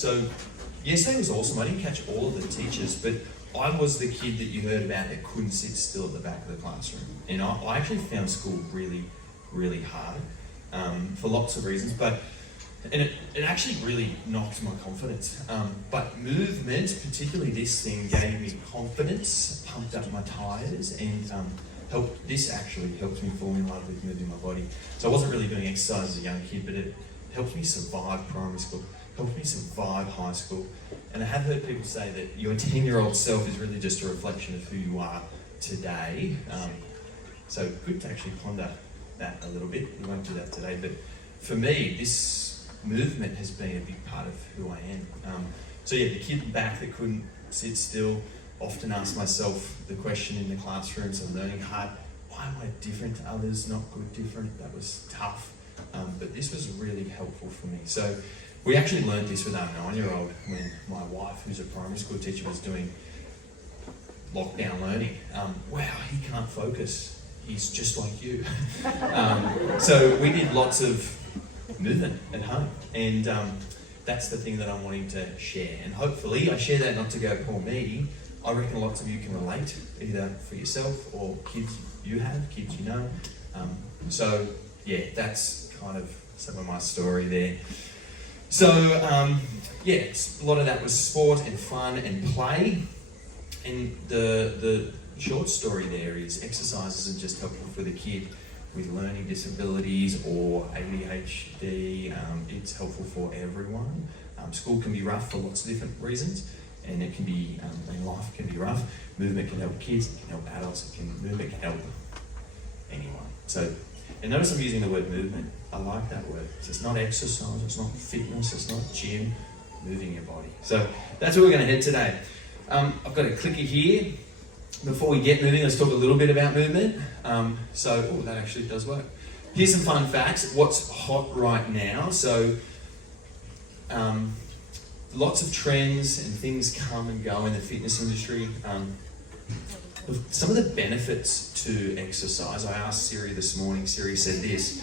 So yesterday was awesome. I didn't catch all of the teachers, but I was the kid that you heard about that couldn't sit still at the back of the classroom. And I actually found school really, really hard for lots of reasons, and it actually really knocked my confidence. But movement, particularly this thing, gave me confidence, pumped up my tyres, and this actually helped me fall in love with moving my body. So I wasn't really doing exercise as a young kid, but it helped me survive primary school, helped me survive high school. And I have heard people say that your 10-year-old self is really just a reflection of who you are today. So good to actually ponder that a little bit. We won't do that today, but for me, this movement has been a big part of who I am. So yeah, the kid back that couldn't sit still, often ask myself the question in the classroom, so learning hard, why am I different to others, not good, different? That was tough, but this was really helpful for me. So we actually learned this with our 9-year-old when my wife, who's a primary school teacher, was doing lockdown learning. Wow, he can't focus. He's just like you. So we did lots of movement at home, and that's the thing that I'm wanting to share. And hopefully, I share that not to go, poor me. I reckon lots of you can relate, either for yourself or kids you have, kids you know. So yeah, that's kind of some of my story there. So yeah, a lot of that was sport and fun and play. And the short story there is exercise isn't just helpful for the kid with learning disabilities or ADHD. It's helpful for everyone. School can be rough for lots of different reasons, and it can be, and life can be rough. Movement can help kids, it can help adults, movement can help anyone. So, and notice I'm using the word movement. I like that word. So it's not exercise, it's not fitness, it's not gym, moving your body. So that's where we're going to head today. I've got a clicker here. Before we get moving, let's talk a little bit about movement. That actually does work. Here's some fun facts. What's hot right now? So, lots of trends and things come and go in the fitness industry. Some of the benefits to exercise, I asked Siri this morning. Siri said this,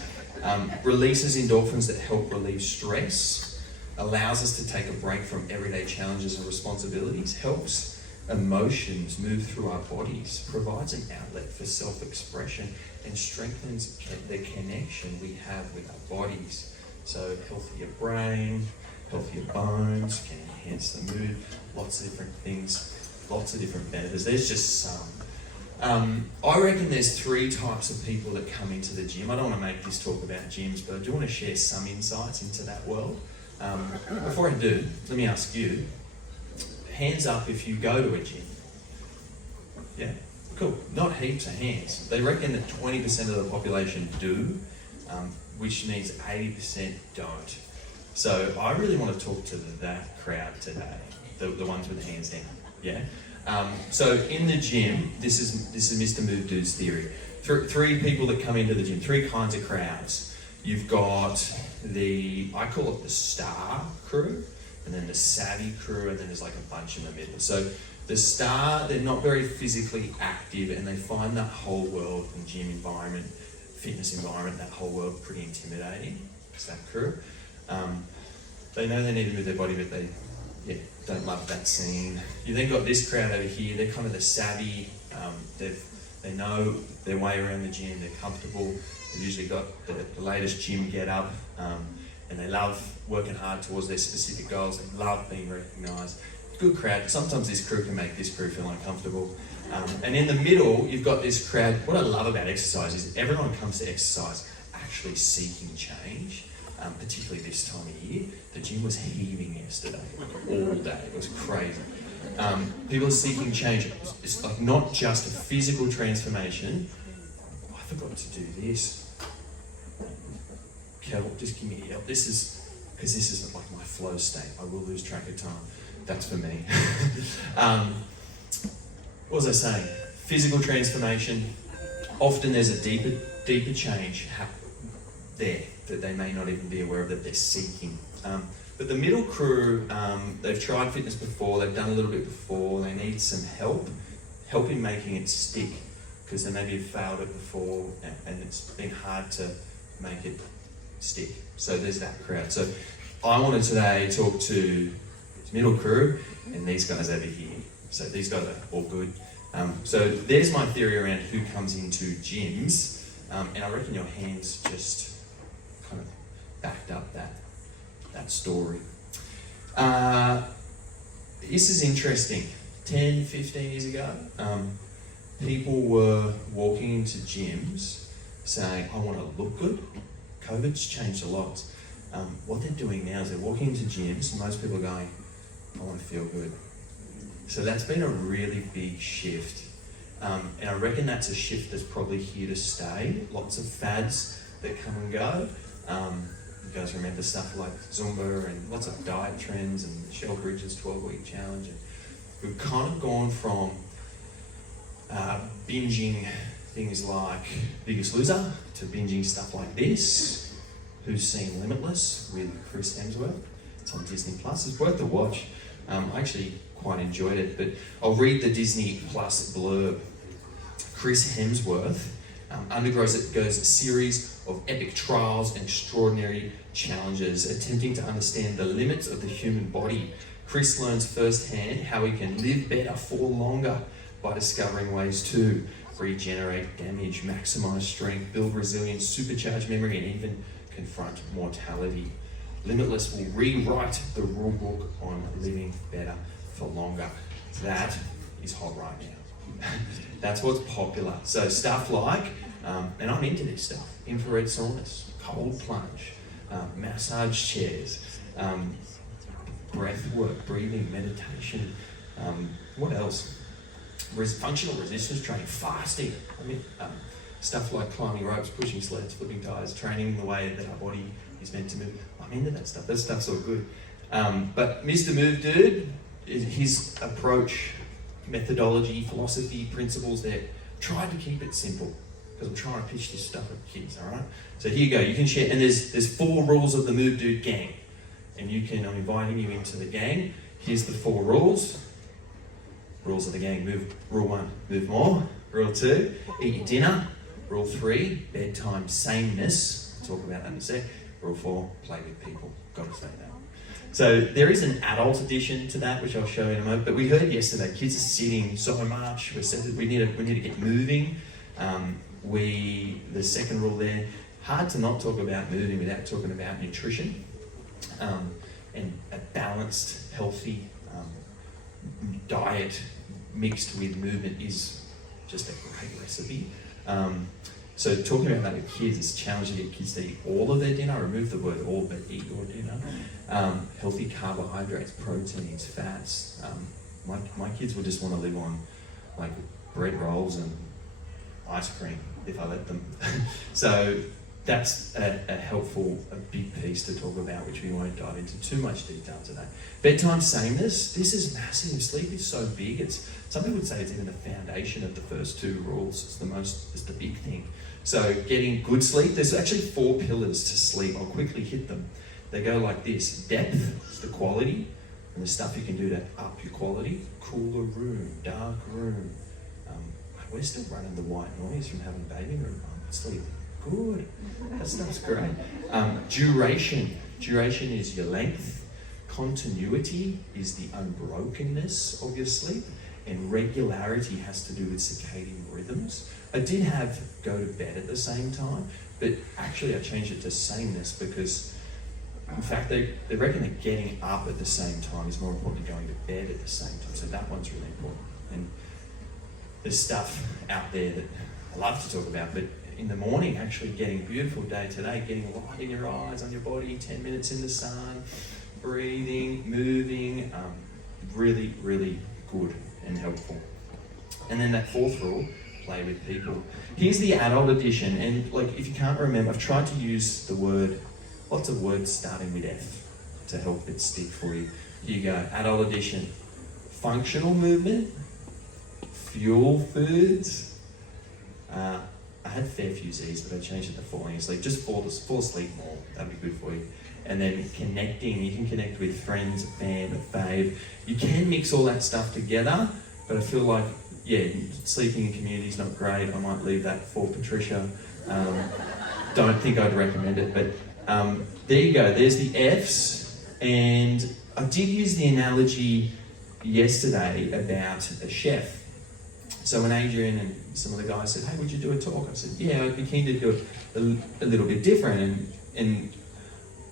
releases endorphins that help relieve stress, allows us to take a break from everyday challenges and responsibilities, helps emotions move through our bodies, provides an outlet for self-expression, and strengthens the connection we have with our bodies. So healthier brain, healthier bones, can enhance the mood, lots of different things, lots of different benefits. There's just some. I reckon there's 3 types of people that come into the gym. I don't want to make this talk about gyms, but I do want to share some insights into that world. Before I do, let me ask you, hands up if you go to a gym. Yeah, cool. Not heaps of hands. They reckon that 20% of the population do, which means 80% don't. So I really want to talk to that crowd today, the ones with the hands down. Yeah. So in the gym, this is Mr. Move Dude's theory. 3 people that come into the gym, 3 kinds of crowds. You've got I call it the star crew, and then the savvy crew, and then there's like a bunch in the middle. So the star, they're not very physically active, and they find that whole world, the gym environment, fitness environment, that whole world pretty intimidating. It's that crew. They know they need to move their body, but they don't love that scene. You then got this crowd over here, they're kind of the savvy, they know their way around the gym, they're comfortable, they've usually got the latest gym get up, and they love working hard towards their specific goals, they love being recognised. Good crowd. Sometimes this crew can make this crew feel uncomfortable. And in the middle, you've got this crowd. What I love about exercise is everyone comes to exercise actually seeking change, particularly this time of year. The gym was heaving yesterday, all day. It was crazy. People are seeking change. It's like not just a physical transformation. I forgot to do this. Kel, just give me help. This is like my flow state. I will lose track of time. That's for me. What was I saying? Physical transformation. Often there's a deeper change there that they may not even be aware of that they're seeking. But the middle crew, they've tried fitness before, they've done a little bit before, they need some help in making it stick, because they maybe have failed it before and it's been hard to make it stick. So there's that crowd. So I want to today talk to middle crew, and these guys over here. So these guys are all good. So there's my theory around who comes into gyms, and I reckon your hands just kind of backed up that story. This is interesting. 10, 15 years ago, people were walking into gyms saying, I want to look good. COVID's changed a lot. What they're doing now is they're walking into gyms, and most people are going, I want to feel good. So that's been a really big shift. And I reckon that's a shift that's probably here to stay. Lots of fads that come and go. You guys remember stuff like Zumba and lots of diet trends and Michelle Bridges' 12-week challenge. And we've kind of gone from binging things like Biggest Loser to binging stuff like this. Who's seen Limitless with Chris Hemsworth? It's on Disney Plus. It's worth a watch. I actually quite enjoyed it, but I'll read the Disney Plus blurb. Chris Hemsworth goes a series of epic trials and extraordinary challenges, attempting to understand the limits of the human body. Chris learns firsthand how he can live better for longer by discovering ways to regenerate damage, maximize strength, build resilience, supercharge memory, and even confront mortality. Limitless will rewrite the rule book on living better for longer. That is hot right now. That's what's popular. So stuff like, and I'm into this stuff, infrared saunas, cold plunge, massage chairs, breath work, breathing, meditation, what else? Functional resistance training, fasting. Stuff like climbing ropes, pushing sleds, flipping tires, training in the way that our body is meant to move. I'm into that stuff. That stuff's all good. But Mr. Move Dude, his approach, methodology, philosophy, principles there, tried to keep it simple because I'm trying to pitch this stuff at kids, all right? So here you go. You can share, and there's 4 rules of the Move Dude gang. And I'm inviting you into the gang. Here's the 4 rules. Rules of the gang. Rule 1, move more. Rule 2, eat your dinner. Rule 3, bedtime sameness. We'll talk about that in a sec. Rule 4, play with people. Got to say that. So there is an adult addition to that, which I'll show you in a moment. But we heard yesterday, kids are sitting so much. We said that we need to get moving. The second rule there, hard to not talk about moving without talking about nutrition. And a balanced, healthy diet mixed with movement is just a great recipe. So talking about that with kids, it's challenging to get kids to eat all of their dinner. I remove the word all, but eat your dinner. Healthy carbohydrates, proteins, fats. My kids will just want to live on like bread rolls and ice cream if I let them. So that's a big piece to talk about, which we won't dive into too much detail today. Bedtime sameness. This is massive. Sleep is so big. Some people would say it's even the foundation of the first 2 rules. It's the big thing. So getting good sleep. There's actually 4 pillars to sleep. I'll quickly hit them. They go like this. Depth is the quality, and the stuff you can do to up your quality. Cooler room, dark room. We're still running the white noise from having a baby room. Sleep. Good. That stuff's great. Duration. Duration is your length. Continuity is the unbrokenness of your sleep. And regularity has to do with circadian rhythms. I did have go to bed at the same time, but actually I changed it to sameness because, in fact, they reckon that getting up at the same time is more important than going to bed at the same time. So that one's really important. And there's stuff out there that I love to talk about, but in the morning, actually getting a beautiful day today, getting light in your eyes, on your body, 10 minutes in the sun, breathing, moving, really, really good and helpful. And then that 4th rule, play with people. Here's the adult edition, and like if you can't remember, I've tried to use lots of words starting with F to help it stick for you. Here you go, adult edition. Functional movement, fuel foods. I had fair few Z's, but I changed it to falling asleep. Just fall asleep more, that'd be good for you. And then connecting, you can connect with friends, a band, a fave. You can mix all that stuff together, but I feel like, sleeping in community is not great. I might leave that for Patricia. Don't think I'd recommend it, but there you go. There's the F's, and I did use the analogy yesterday about a chef. So when Adrian and some of the guys said, hey, would you do a talk? I said, yeah, I'd be keen to do it a little bit different. And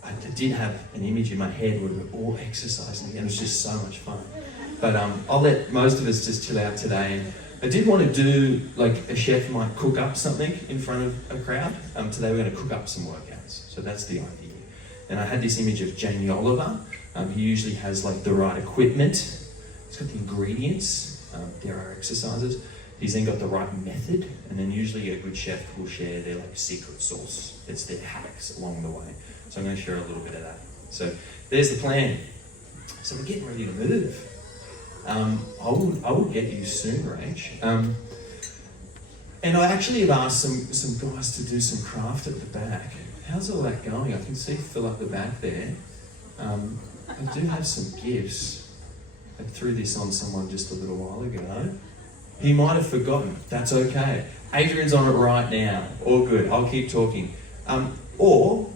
I did have an image in my head where we were all exercising, and it was just so much fun. But I'll let most of us just chill out today. And I did want to do, like, a chef might cook up something in front of a crowd. Today we're going to cook up some workouts. So that's the idea. And I had this image of Jamie Oliver. He usually has, like, the right equipment. He's got the ingredients. There are exercises. He's then got the right method. And then usually a good chef will share their, like, secret sauce. It's their hacks along the way. So I'm going to share a little bit of that. So there's the plan. So we're getting ready to move. I will get you soon, Rach. And I actually have asked some guys to do some craft at the back. How's all that going? I can see Phil up the back there. I do have some gifts. I threw this on someone just a little while ago. He might have forgotten. That's okay. Adrian's on it right now. All good. I'll keep talking. Or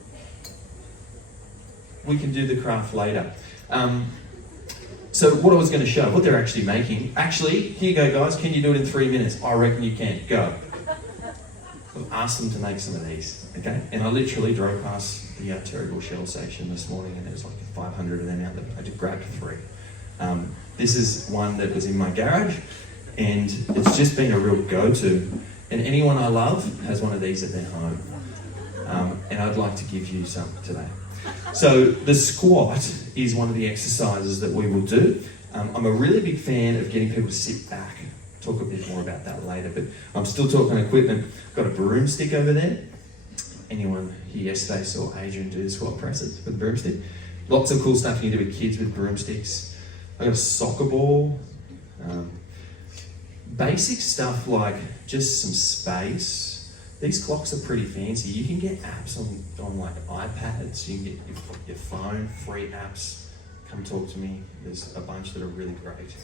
we can do the craft later. So what I was going to show, what they're actually making. Actually, here you go, guys. Can you do it in 3 minutes? I reckon you can. Go. I've asked them to make some of these, okay? And I literally drove past the Terrigal Shell station this morning, and there was like 500 of them out there. I just grabbed 3. This is one that was in my garage, and it's just been a real go-to. And anyone I love has one of these at their home. And I'd like to give you some today. So the squat is one of the exercises that we will do. I'm a really big fan of getting people to sit back. Talk a bit more about that later, but I'm still talking equipment. Got a broomstick over there. Anyone here yesterday saw Adrian do the squat presses with the broomstick? Lots of cool stuff you can do with kids with broomsticks. I got a soccer ball. Basic stuff like just some space. These clocks are pretty fancy. You can get apps on like iPads. You can get your phone, free apps. Come talk to me. There's a bunch that are really great.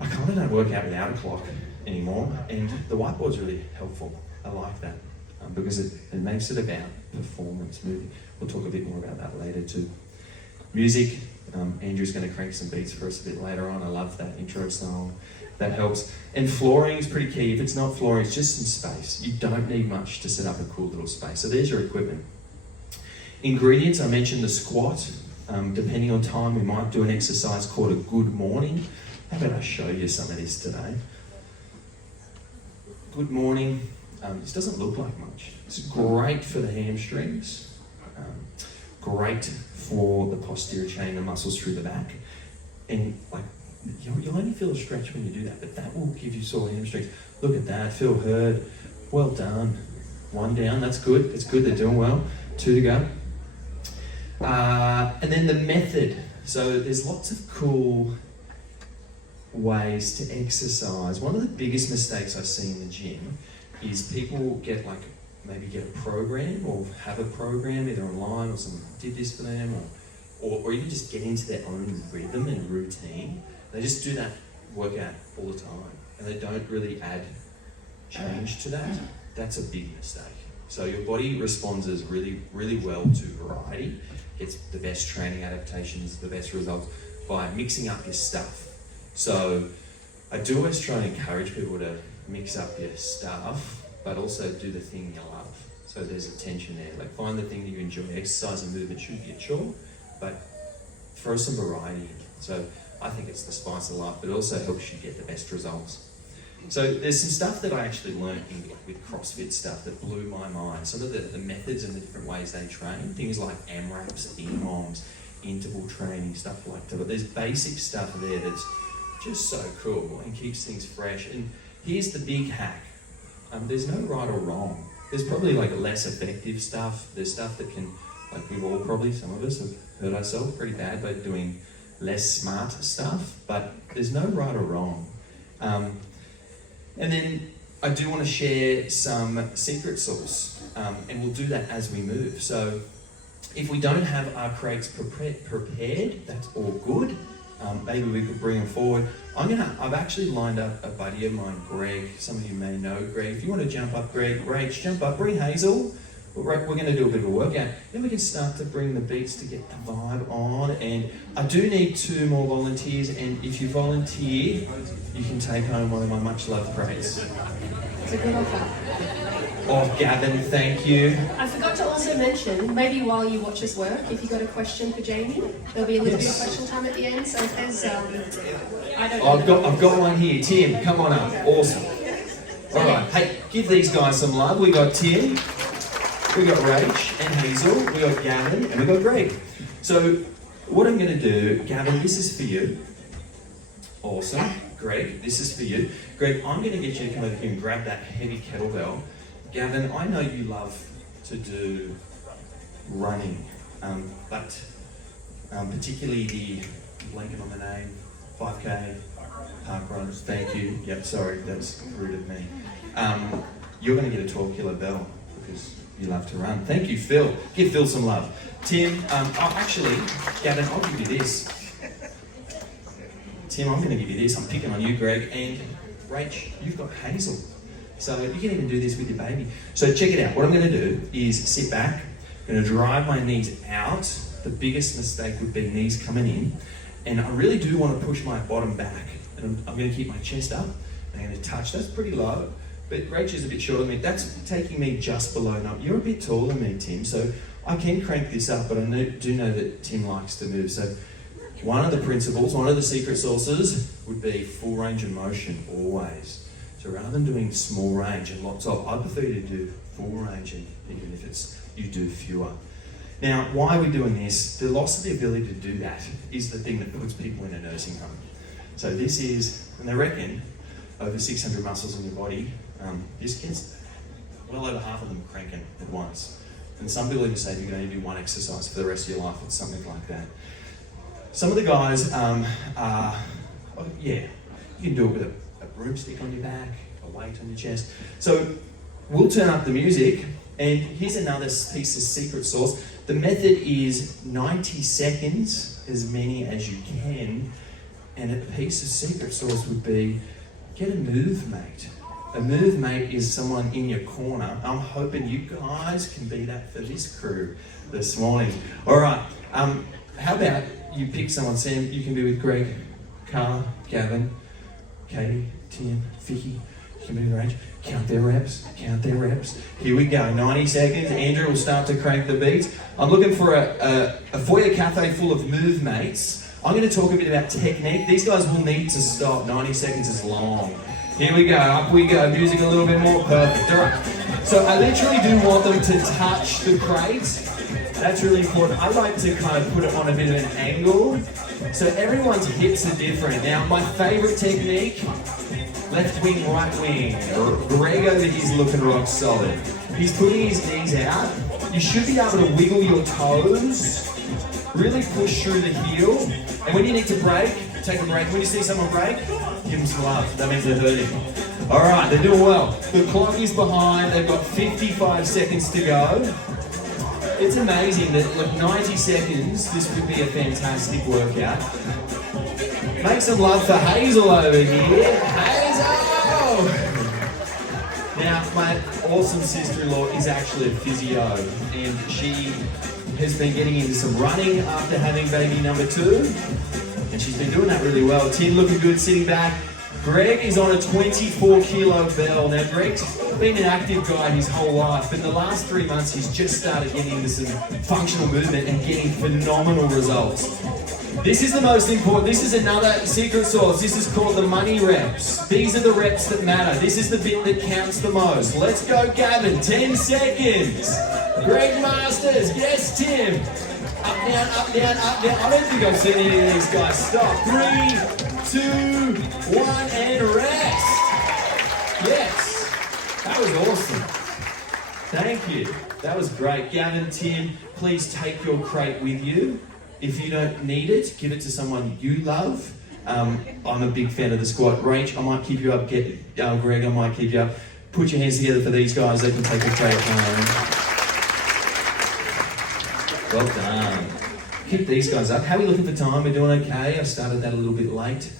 I kind of don't work out without a clock anymore, and the whiteboard's really helpful. I like that because it makes it about performance moving. We'll talk a bit more about that later too. Music. Andrew's going to crank some beats for us a bit later on. I love that intro song. That helps. And flooring is pretty key. If it's not flooring, it's just some space. You don't need much to set up a cool little space. So there's your equipment. Ingredients, I mentioned the squat. Depending on time, we might do an exercise called a good morning. How about I show you some of this today? Good morning. This doesn't look like much. It's great for the hamstrings. Great for the posterior chain, the muscles through the back. And like, you'll only feel a stretch when you do that, but that will give you sore hamstrings. Look at that, Phil Hurd. Well done. 1 down, that's good. It's good, they're doing well. 2 to go. And then the method. So there's lots of cool ways to exercise. One of the biggest mistakes I see in the gym is people get a program or have a program either online or someone did this for them or even just get into their own rhythm and routine. They just do that workout all the time and they don't really add change to that. That's a big mistake. So your body responds really, really well to variety. Gets the best training adaptations, the best results by mixing up your stuff. So I do always try and encourage people to mix up your stuff, but also do the thing you love. So there's a tension there. Like find the thing that you enjoy. Exercise and movement should be a chore, but throw some variety in. So I think it's the spice of life, but it also helps you get the best results. So there's some stuff that I actually learned with CrossFit stuff that blew my mind. Some of the methods and the different ways they train, things like AMRAPs, EMOMs, interval training, stuff like that. But there's basic stuff there that's just so cool and keeps things fresh. And here's the big hack. There's no right or wrong. There's probably like less effective stuff. There's stuff that can, like we've all probably, some of us have hurt ourselves pretty bad by doing less smart stuff, but there's no right or wrong. And then I do want to share some secret sauce, and we'll do that as we move. So if we don't have our crates prepared, that's all good. Maybe we could bring them forward. I've actually lined up a buddy of mine, Greg. Some of you may know Greg. If you want to jump up, Greg, Rach, jump up. Bring Hazel. we're going to do a bit of a workout. Then we can start to bring the beats to get the vibe on. And I do need 2 more volunteers. And if you volunteer, you can take home one of my much loved crates. It's a good offer. Oh, Gavin, thank you. I forgot to also mention, maybe while you watch us work, if you've got a question for Jaime, there'll be a little bit of question time at the end. So if there's, I've got one here. Tim, come on up. Awesome. All right. Hey, give these guys some love. We got Tim, we got Rach and Hazel, we got Gavin, and we got Greg. So what I'm going to do, Gavin, this is for you. Awesome. Greg, this is for you. Greg, I'm going to get you to come over here and grab that heavy kettlebell. Gavin, I know you love to do running, but particularly the, blanking on the name, 5K, park runs, thank you. Yep, sorry, that was rude of me. You're going to get a 12 kilo bell because you love to run. Thank you, Phil. Give Phil some love. Tim, actually, Gavin, I'll give you this. Tim, I'm going to give you this. I'm picking on you, Greg, and Rach, you've got Hazel. So you can even do this with your baby. So check it out. What I'm going to do is sit back. I'm going to drive my knees out. The biggest mistake would be knees coming in. And I really do want to push my bottom back. And I'm going to keep my chest up. I'm going to touch. That's pretty low. But Rach is a bit shorter than me. That's taking me just below now. You're a bit taller than me, Tim. So I can crank this up, but I do know that Tim likes to move. So one of the principles, one of the secret sauces would be full range of motion always. So rather than doing small range and lots of, I prefer you to do full range, and even if it's you do fewer. Now, why are we doing this? The loss of the ability to do that is the thing that puts people in a nursing home. So this is, and they reckon, over 600 muscles in your body, this gets well over half of them cranking at once. And some people even say you can only do one exercise for the rest of your life or something like that. Some of the guys you can do it with a broomstick on your back, a weight on your chest. So we'll turn up the music, and here's another piece of secret sauce. The method is 90 seconds, as many as you can, and a piece of secret sauce would be get a move mate. A move mate is someone in your corner. I'm hoping you guys can be that for this crew this morning. All right, how about you pick someone? Sam, you can be with Greg, Carla, Gavin, Katie, Tim, Vicky. You can be with Rach. Count their reps, count their reps. Here we go, 90 seconds. Andrew will start to crank the beats. I'm looking for a foyer cafe full of move mates. I'm going to talk a bit about technique. These guys will need to stop. 90 seconds is long. Here we go, up we go. Music a little bit more, perfect. All right. So I literally do want them to touch the crates. That's really important. I like to kind of put it on a bit of an angle. So everyone's hips are different. Now, my favorite technique, left wing, right wing. Greg over here's looking rock solid. He's putting his knees out. You should be able to wiggle your toes. Really push through the heel. And when you need to break, take a break. When you see someone break, give them some love. That means they're hurting. All right, they're doing well. The clock is behind. They've got 55 seconds to go. It's amazing that, look, 90 seconds, this would be a fantastic workout. Make some love for Hazel over here. Hazel! Now, my awesome sister-in-law is actually a physio, and she has been getting into some running after having baby number 2, and she's been doing that really well. Tim looking good, sitting back. Greg is on a 24 kilo bell. Now, Greg's been an active guy his whole life, but in the last 3 months, he's just started getting into some functional movement and getting phenomenal results. This is the most important. This is another secret sauce. This is called the money reps. These are the reps that matter. This is the bit that counts the most. Let's go, Gavin. 10 seconds. Greg Masters. Yes, Tim. Up, down, up, down, up, down. I don't think I've seen any of these guys stop. 3, 2, 1, and rest. Yes. That was awesome. Thank you. That was great. Gavin, Tim, please take your crate with you. If you don't need it, give it to someone you love. I'm a big fan of the squat. Rach, I might keep you up. Greg, I might keep you up. Put your hands together for these guys. They can take a crate home. Well done. Keep these guys up. How are we looking for time? We're doing okay. I started that a little bit late.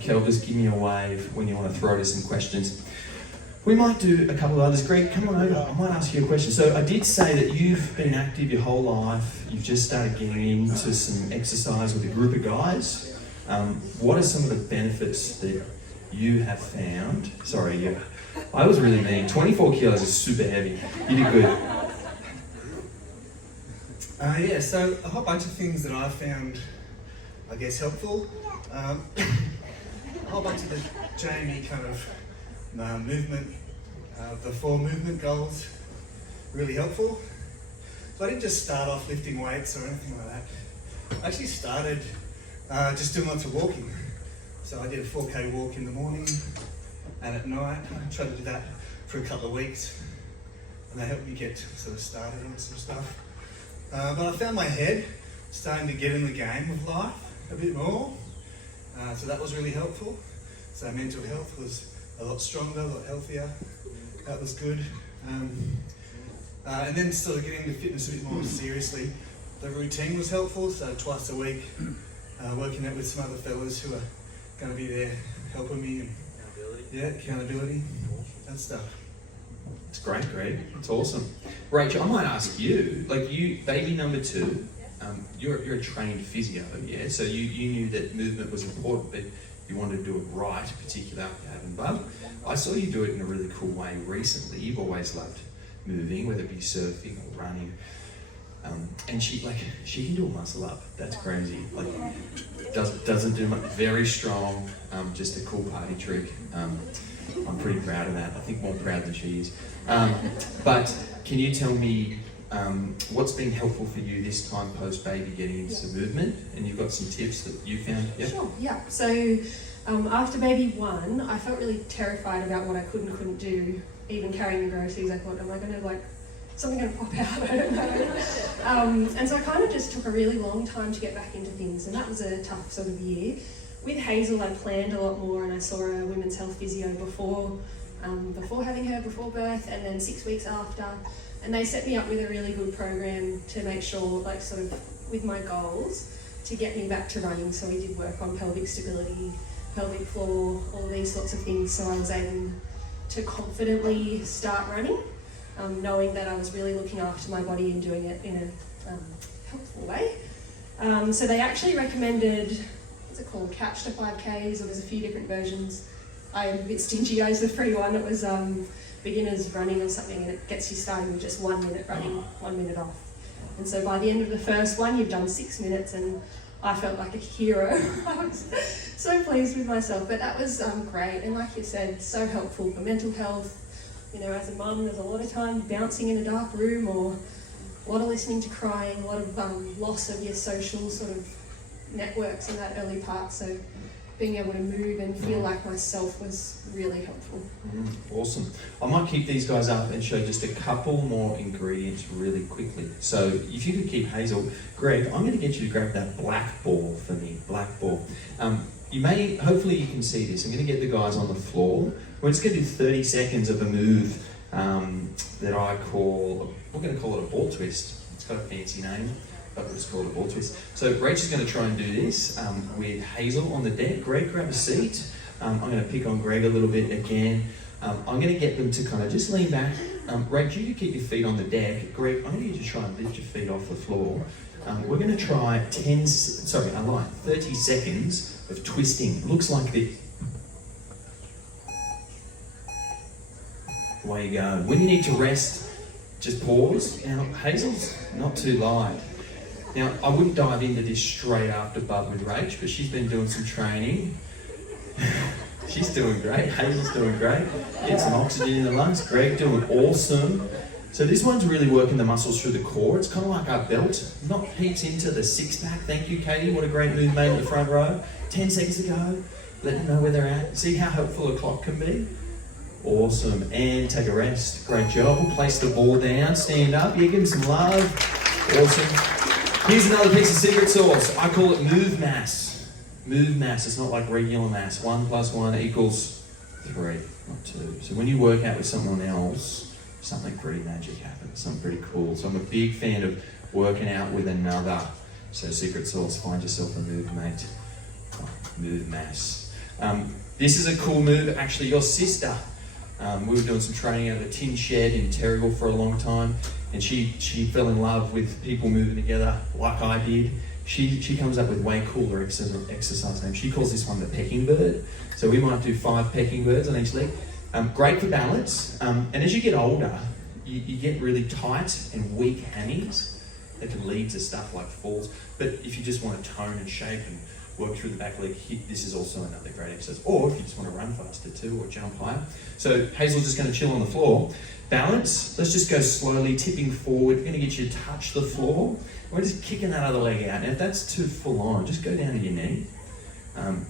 Kel, just give me a wave when you want to throw to some questions. We might do a couple of others. Greg, come on over. I might ask you a question. So I did say that you've been active your whole life. You've just started getting into some exercise with a group of guys. What are some of the benefits that you have found? Sorry, I was really mean. 24 kilos is super heavy. You did good. Yeah, so a whole bunch of things that I found, I guess, helpful. A whole bunch of the Jaime kind of movement, the 4 movement goals, really helpful. So I didn't just start off lifting weights or anything like that. I actually started just doing lots of walking. So I did a 4K walk in the morning and at night. I tried to do that for a couple of weeks, and that helped me get sort of started on some stuff. But I found my head starting to get in the game of life a bit more. So that was really helpful. So mental health was a lot stronger, a lot healthier. That was good. And then sort of getting into fitness a bit more seriously. The routine was helpful, so twice a week, working out with some other fellas who are going to be there helping me. And, accountability, that stuff. It's great, Greg. It's awesome. Rachel, I might ask you, like you, baby number 2, you're a trained physio, yeah? So you knew that movement was important, but you wanted to do it right, particularly after having Bub. I saw you do it in a really cool way recently. You've always loved moving, whether it be surfing or running. And she can do a muscle up. That's crazy. Like, doesn't do much. Very strong. Just a cool party trick. I'm pretty proud of that. I think more proud than she is. But can you tell me what's been helpful for you this time post baby getting into some movement? And you've got some tips that you found. Yep. Sure. Yeah. So after baby 1, I felt really terrified about what I could and couldn't do. Even carrying the groceries, I thought, am I going to something going to pop out? I don't know. And so I kind of just took a really long time to get back into things, and that was a tough sort of year. With Hazel, I planned a lot more, and I saw a women's health physio before having her, before birth, and then 6 weeks after. And they set me up with a really good program to make sure, sort of with my goals, to get me back to running. So we did work on pelvic stability, pelvic floor, all these sorts of things, so I was able to confidently start running, knowing that I was really looking after my body and doing it in a helpful way. So they actually recommended, what's it called, Couch to 5Ks, or there's a few different versions. I'm a bit stingy, I used the free one. It was beginners running or something, and it gets you starting with just 1 minute running, 1 minute off. And so by the end of the first one, you've done 6 minutes, and I felt like a hero. I was so pleased with myself, but that was great. And like you said, so helpful for mental health. You know, as a mum, there's a lot of time bouncing in a dark room, or a lot of listening to crying, a lot of loss of your social sort of networks in that early part. So being able to move and feel like myself was really helpful. Awesome. I might keep these guys up and show just a couple more ingredients really quickly. So if you could keep Hazel. Greg, I'm going to get you to grab that black ball for me, black ball. Hopefully you can see this. I'm going to get the guys on the floor. We're just going to do 30 seconds of a move that I call, we're going to call it a ball twist. It's got a fancy name, but we'll just call it a ball twist. So Rachel's going to try and do this with Hazel on the deck. Greg, grab a seat. I'm going to pick on Greg a little bit again. I'm going to get them to kind of just lean back. Rachel, you keep your feet on the deck. Greg, I'm going to get you to try and lift your feet off the floor. We're going to try 30 seconds of twisting. Looks like this. Away you go. When you need to rest, just pause. Now, Hazel's not too light. Now, I wouldn't dive into this straight after Bub with Rach, but she's been doing some training. She's doing great. Hazel's doing great. Get some oxygen in the lungs. Greg doing awesome. So this one's really working the muscles through the core. It's kind of like our belt. Not heaps into the six-pack. Thank you, Katie. What a great move made in the front row. 10 seconds to go. Let them know where they're at. See how helpful a clock can be? Awesome. And take a rest. Great job. We'll place the ball down. Stand up. Yeah, give them some love. Awesome. Here's another piece of secret sauce. I call it move mass. Move mass. It's not like regular mass. 1 + 1 = 3, not 2. So when you work out with someone else, something pretty magic happens. Something pretty cool. So I'm a big fan of working out with another. So secret sauce. Find yourself a move mate. Move mass. This is a cool move. Actually, your sister We were doing some training out of a tin shed in Terrigal for a long time, and she fell in love with people moving together like I did. She comes up with way cooler exercise names. She calls this one the pecking bird. So we might do 5 pecking birds on each leg. Great for balance. And as you get older, you get really tight and weak hammies. That can lead to stuff like falls. But if you just want to tone and shape and work through the back leg, this is also another great exercise. Or if you just want to run faster too, or jump higher. So Hazel's just going to chill on the floor. Balance, let's just go slowly, tipping forward. We're going to get you to touch the floor. We're just kicking that other leg out. Now if that's too full on, just go down to your knee.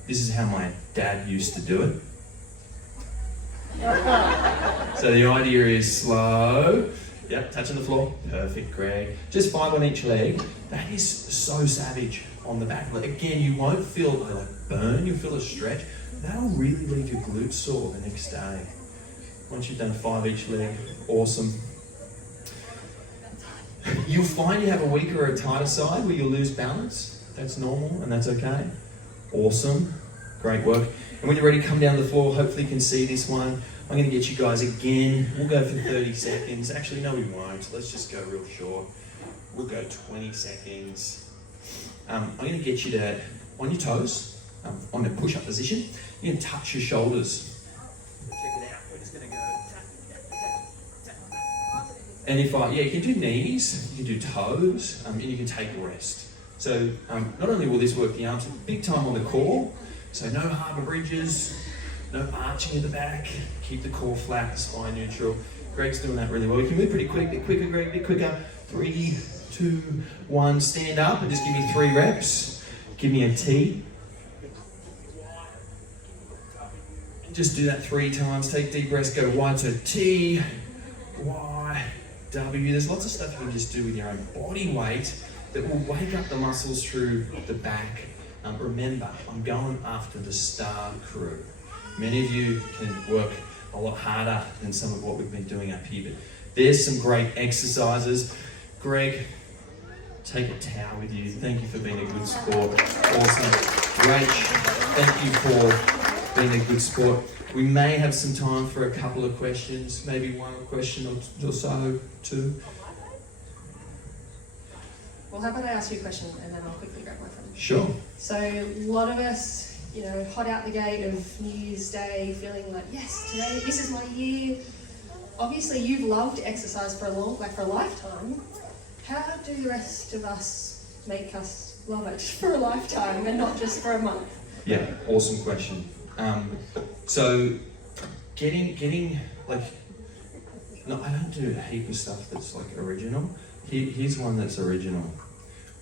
This is how my dad used to do it. So the idea is slow. Yep, touching the floor. Perfect, Greg. Just 5 on each leg. That is so savage on the back leg. Again, you won't feel like burn, you'll feel a stretch. That'll really leave your glutes sore the next day. Once you've done 5 each leg, awesome. You'll find you have a weaker or a tighter side where you'll lose balance. That's normal and that's okay. Awesome, great work. And when you're ready to come down the floor, hopefully you can see this one. I'm going to get you guys again. We'll go for 30 seconds. Actually, no, we won't. Let's just go real short. We'll go 20 seconds. I'm going to get you to, on your toes, on the push-up position, you're going to touch your shoulders. Check it out. We're just going to go tap, tap, tap, tap. And you can do knees, you can do toes, and you can take a rest. So not only will this work the arms, big time on the core. So no harbour bridges, no arching at the back. Keep the core flat, the spine neutral. Greg's doing that really well. You can move pretty quick. Bit quicker, Greg. Bit quicker. 3, 2, 1. Stand up and just give me 3 reps. Give me a T. Just do that 3 times. Take deep breaths. Go wide. So T, Y, W. There's lots of stuff you can just do with your own body weight that will wake up the muscles through the back. Remember, I'm going after the star crew. Many of you can work a lot harder than some of what we've been doing up here, but there's some great exercises. Greg, take a towel with you. Thank you for being a good sport. Awesome. Rach, thank you for being a good sport. We may have some time for a couple of questions, maybe 1 question or so, 2. Well, how about I ask you a question and then I'll quickly grab my phone. Sure. So a lot of us, hot out the gate of New Year's Day, feeling like, yes, today, this is my year. Obviously, you've loved exercise for a lifetime. How do the rest of us make us love it for a lifetime and not just for a month? Yeah, awesome question. So getting like, no, I don't do a heap of stuff that's like original. Here's one that's original.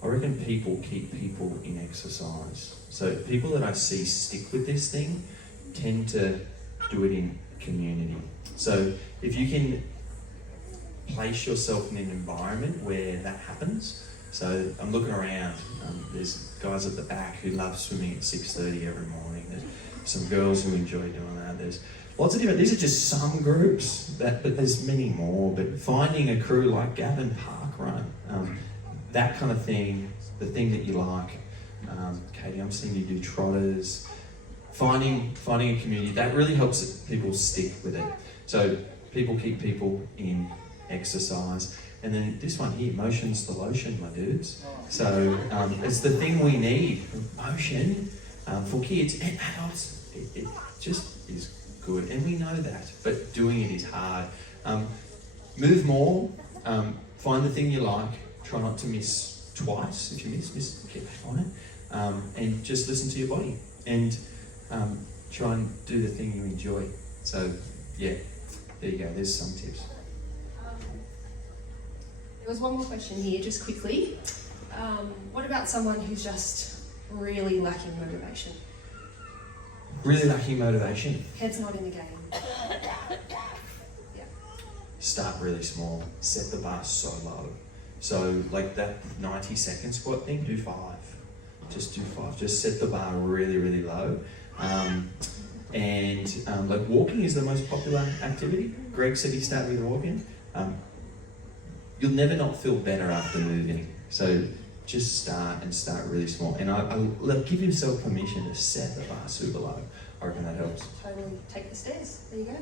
I reckon people keep people in exercise. So people that I see stick with this thing tend to do it in community. So if you can place yourself in an environment where that happens. So I'm looking around, there's guys at the back who love swimming at 6:30 every morning. There's some girls who enjoy doing that. There's lots of different, these are just some groups, but there's many more. But finding a crew like Gavin Park Run, that kind of thing, the thing that you like. Katie, I'm seeing you do trotters. Finding a community, that really helps people stick with it. So people keep people in exercise. And then this one here, motion's the lotion, my dudes. So it's the thing we need. Motion for kids and adults, it just is good. And we know that, but doing it is hard. Move more, find the thing you like, try not to miss twice. If you miss, get back on it. And just listen to your body and try and do the thing you enjoy. So yeah, there you go, there's some tips. There was one more question here, just quickly. What about someone who's just really lacking motivation? Really lacking motivation? Head's not in the game. Yeah. Start really small. Set the bar so low. So like that 90-second squat thing, do 5. Just do 5. Just set the bar really, really low. Like walking is the most popular activity. Greg said he started with walking. You'll never not feel better after moving. So just start really small. And I'll give yourself permission to set the bar super low. I reckon that helps. Totally take the stairs. There you go.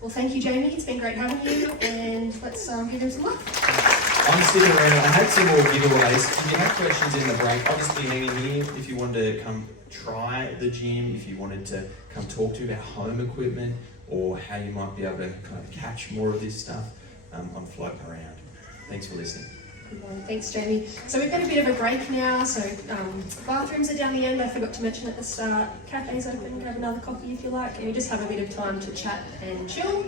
Well, thank you, Jamie. It's been great having you, and let's give him some luck. I'm sitting around. I had some more giveaways. If you have questions in the break, I'll just be hanging here. If you wanted to come try the gym, if you wanted to come talk to about home equipment or how you might be able to kind of catch more of this stuff, I'm floating around. Thanks for listening. Good morning. Thanks, Jamie. So we've got a bit of a break now. So bathrooms are down the end. I forgot to mention at the start. Cafe's open. Grab another coffee if you like, and you just have a bit of time to chat and chill.